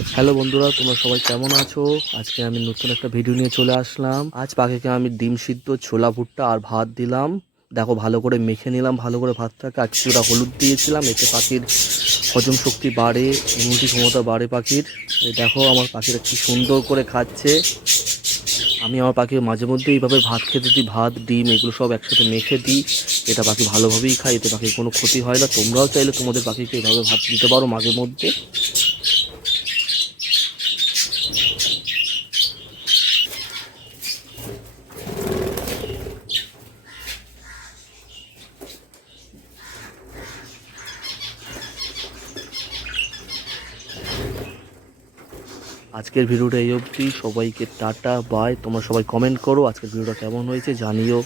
Hello বন্ধুরা, তোমরা সবাই কেমন আছো? আজকে আমি নতুন একটা ভিডিও নিয়ে চলে আসলাম। আজ পাখিকে আমি ডিম সিদ্ধ, ছোলা ভুট্টা আর ভাত দিলাম। দেখো, ভালো করে মেখে নিলাম, ভালো করে ভাতটাকে। আর কিছুটা হলুদ দিয়েছিলাম, এতে পাখির হজম শক্তি বাড়ে, ইমিউনিটি ক্ষমতা বাড়ে পাখির। এই দেখো আমার পাখিরা কি সুন্দর করে খাচ্ছে। আমি আমার পাখিকে মাঝে মধ্যে এইভাবে ভাত খেতে দিই, ভাত ডিম এগুলো সব একসাথে মেখে দিই। এটা পাখি ভালোভাবেই খায়, এতে পাখির কোনো ক্ষতি হয় না। তোমরাও চাইলে তোমাদের পাখিকে এইভাবে ভাত দিতে পারো মাঝে মধ্যে। আজকের ভিডিওটা এই অবধি। সবাইকে টাটা বাই। তোমরা সবাই কমেন্ট করো আজকের ভিডিওটা কেমন হয়েছে জানিও।